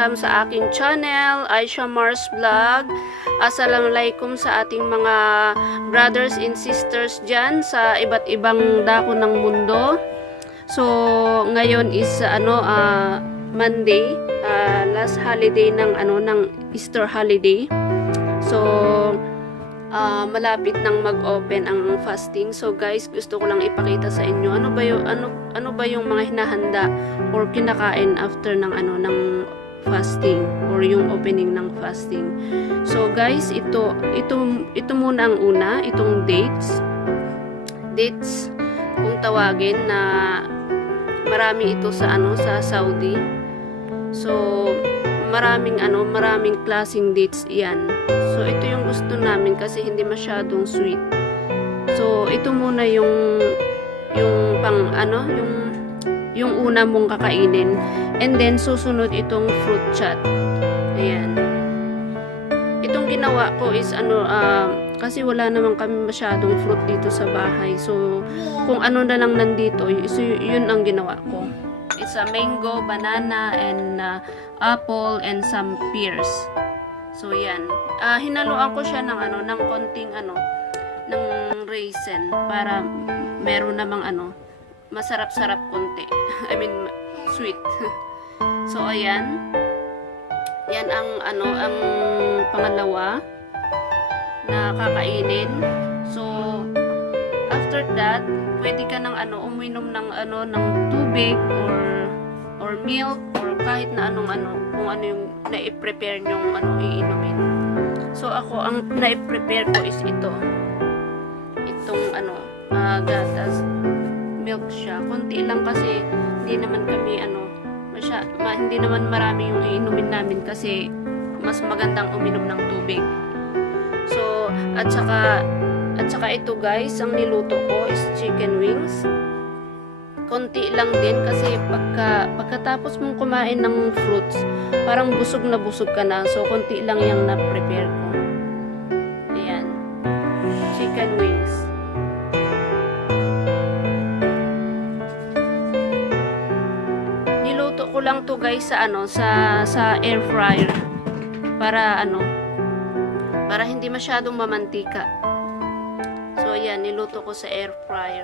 welcome sa aking channel, Aisha Mars Vlog. Assalamualaikum sa ating mga brothers and sisters dyan sa iba't ibang dako ng mundo. So, ngayon is Monday, last holiday ng Easter holiday. So, malapit nang mag-open ang fasting. So guys, gusto ko lang ipakita sa inyo ano ba yung mga hinahanda or kinakain after ng fasting or yung opening ng fasting. So guys, ito muna ang una, itong dates kung tawagin, na marami ito sa Saudi. So maraming klaseng dates iyan. So ito yung gusto namin kasi hindi masyadong sweet. So ito muna yung una mong kakainin, and then susunod itong fruit chat. Ayan. Itong ginawa ko is kasi wala naman kami masyadong fruit dito sa bahay. So kung ano na lang nandito, yun ang ginawa ko. It's a mango, banana, and apple, and some pears. So yan. Hinaluan ko siya ng konting ng raisin para meron namang masarap-sarap konti. I mean, sweet. So ayan. Yan ang ang pangalawa na kakainin. So after that, pwede ka nang uminom ng ng tubig or milk or kahit na kung ano yung na-prepare nyong iinumin. So ako ang na-prepare ko is itong gatas, milk siya. Konti lang kasi hindi naman kami hindi naman marami yung iinumin namin kasi mas magandang uminom ng tubig. So at saka ito guys, ang niluto ko is chicken wings. Konti lang din kasi pagkatapos mong kumain ng fruits, parang busog na busog ka na. So konti lang yung na-prepare ko. Ayan. Chicken wings. Niluto ko lang to guys sa air fryer para para hindi masyadong mamantika. So ayan, niluto ko sa air fryer.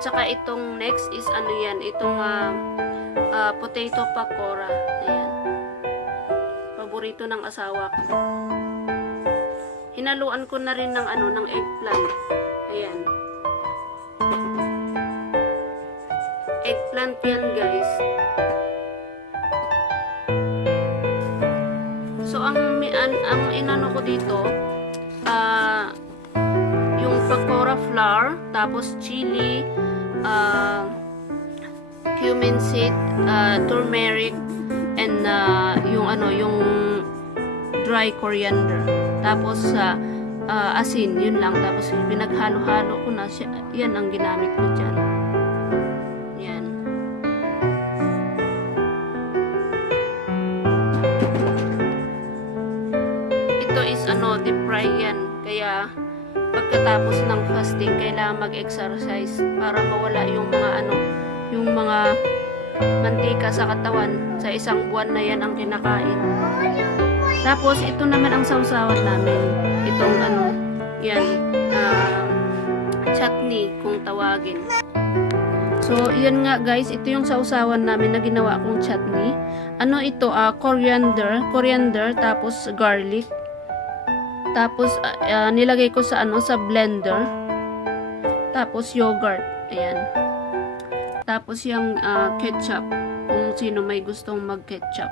Tsaka itong next is itong potato pakora. Ayan. Paborito ng asawa ko. Hinaluan ko na rin ng ng eggplant. Ayan. Eggplant yan guys. So ang inano ko dito, yung pakora flour, tapos chili, cumin seed, turmeric, and yung dry coriander. Tapos asin, yun lang. Tapos pinaghalo-halo ko na siya. Yan ang ginamit ko dyan. Yan. Ito is deep fry yan. Kaya pagkatapos ng fasting, kailangan mag-exercise para mawala yung mga mantika sa katawan. Sa isang buwan na yan ang kinakain. Tapos ito naman ang sausawan namin. Itong yan, chutney kung tawagin. So yan nga guys, ito yung sausawan namin na ginawa kong chutney. Ito, coriander, tapos garlic. Tapos nilagay ko sa blender. Tapos yogurt. Ayan. Tapos yung ketchup kung sino may gustong mag-ketchup.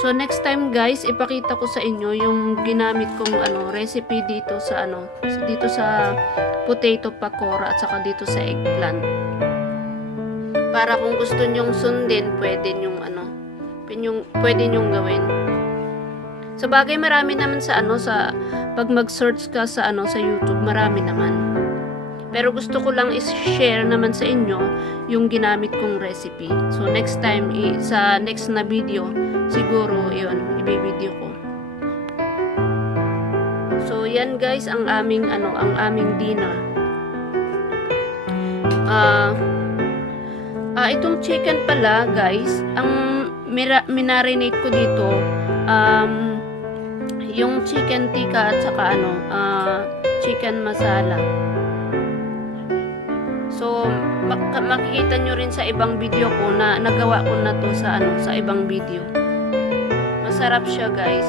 So next time guys, ipakita ko sa inyo yung ginamit kong recipe dito sa potato pakora at saka dito sa eggplant. Para kung gusto nyong sundin, pwede nyong gawin. Sa bagay, marami naman sa pag mag-search ka sa YouTube, marami naman. Pero gusto ko lang is-share naman sa inyo yung ginamit kong recipe. So next time, sa next na video, siguro yun, i-video ko. So yan guys ang aming dinner. Itong chicken pala guys, ang minarinate ko dito yung chicken tikka at saka chicken masala. So makikita nyo rin sa ibang video ko na nagawa ko na to sa ibang video. Masarap siya, guys.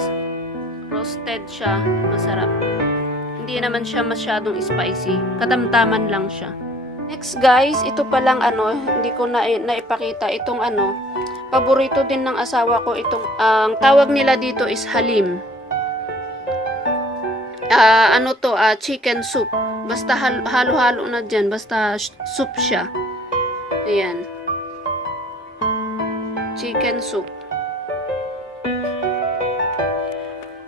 Roasted siya, masarap. Hindi naman siya masyadong spicy. Katamtaman lang siya. Next, guys, ito palang hindi ko naipakita itong paborito din ng asawa ko itong ang tawag nila dito is halim. Chicken soup. Basta halo-halo na dyan, basta soup siya. Ayan. Chicken soup.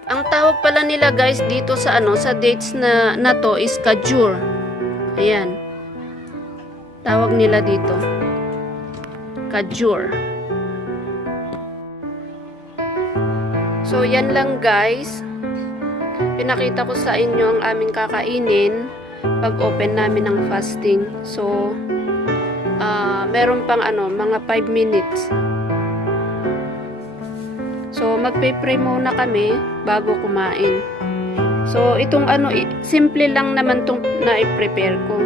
Ang tawag pala nila, guys, dito sa sa dates na to is kajur. Ayan. Tawag nila dito. Kajur. So, yan lang, guys. Pinakita ko sa inyo ang aming kakainin pag open namin ng fasting. So, meron pang mga 5 minutes. So, magpe-pray muna kami bago kumain. So, itong simple lang naman itong na-prepare ko.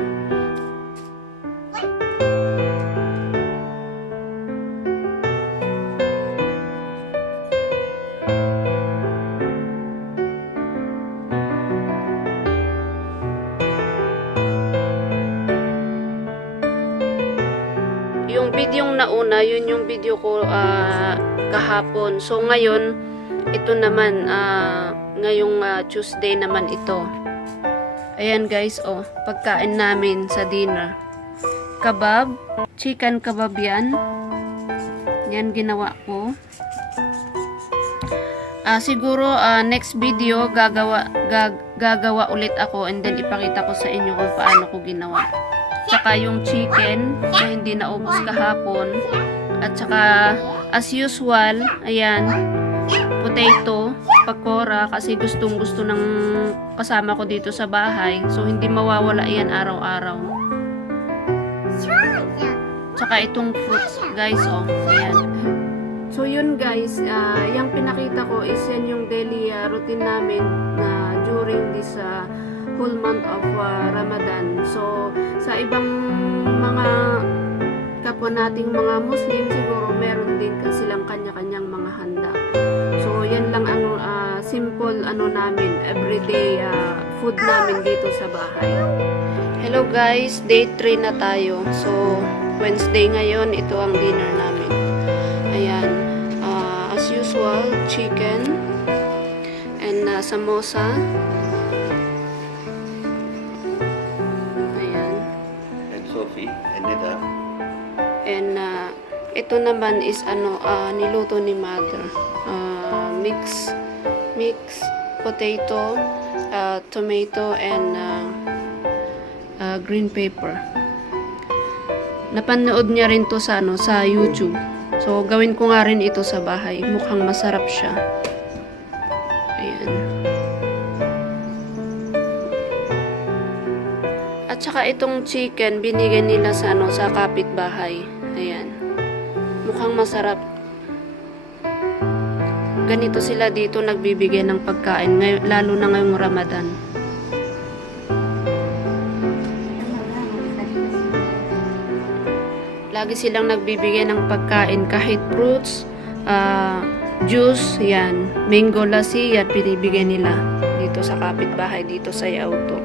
Yung video nauna, yun yung video ko kahapon. So, ngayon, ito naman, ngayong Tuesday naman ito. Ayan, guys, pagkain namin sa dinner. Kebab, chicken kebab yan. Yan ginawa ko. Siguro, next video, gagawa ulit ako and then ipakita ko sa inyo kung paano ko ginawa. Tsaka yung chicken na hindi naubos kahapon. At saka, as usual, ayan, potato, pakora, kasi gustong-gusto ng kasama ko dito sa bahay. So, hindi mawawala yan araw-araw. Tsaka itong fruits, guys, ayan. So, yun, guys, yung pinakita ko is yan yung daily routine namin during this whole month of Ramadan. So, sa ibang mga kapwa nating mga Muslim, siguro meron din silang kanya-kanyang mga handa. So, yan lang ang simple namin, everyday food namin dito sa bahay. Hello, guys, day 3 na tayo. So, Wednesday ngayon, ito ang dinner namin. Ayan, as usual, chicken and samosa. Sophie and Nida. And ito naman is niluto ni mother. Mix potato, tomato and green pepper. Napanood niya rin to sa YouTube. So gawin ko nga rin ito sa bahay. Mukhang masarap siya. Ayan. At saka itong chicken, binigyan nila sa kapitbahay. Ayan. Mukhang masarap. Ganito sila dito nagbibigay ng pagkain, lalo na ngayong Ramadan. Lagi silang nagbibigay ng pagkain, kahit fruits, juice, yan. Mango lassi, yan, pinibigay nila dito sa kapitbahay, dito sa Yauto.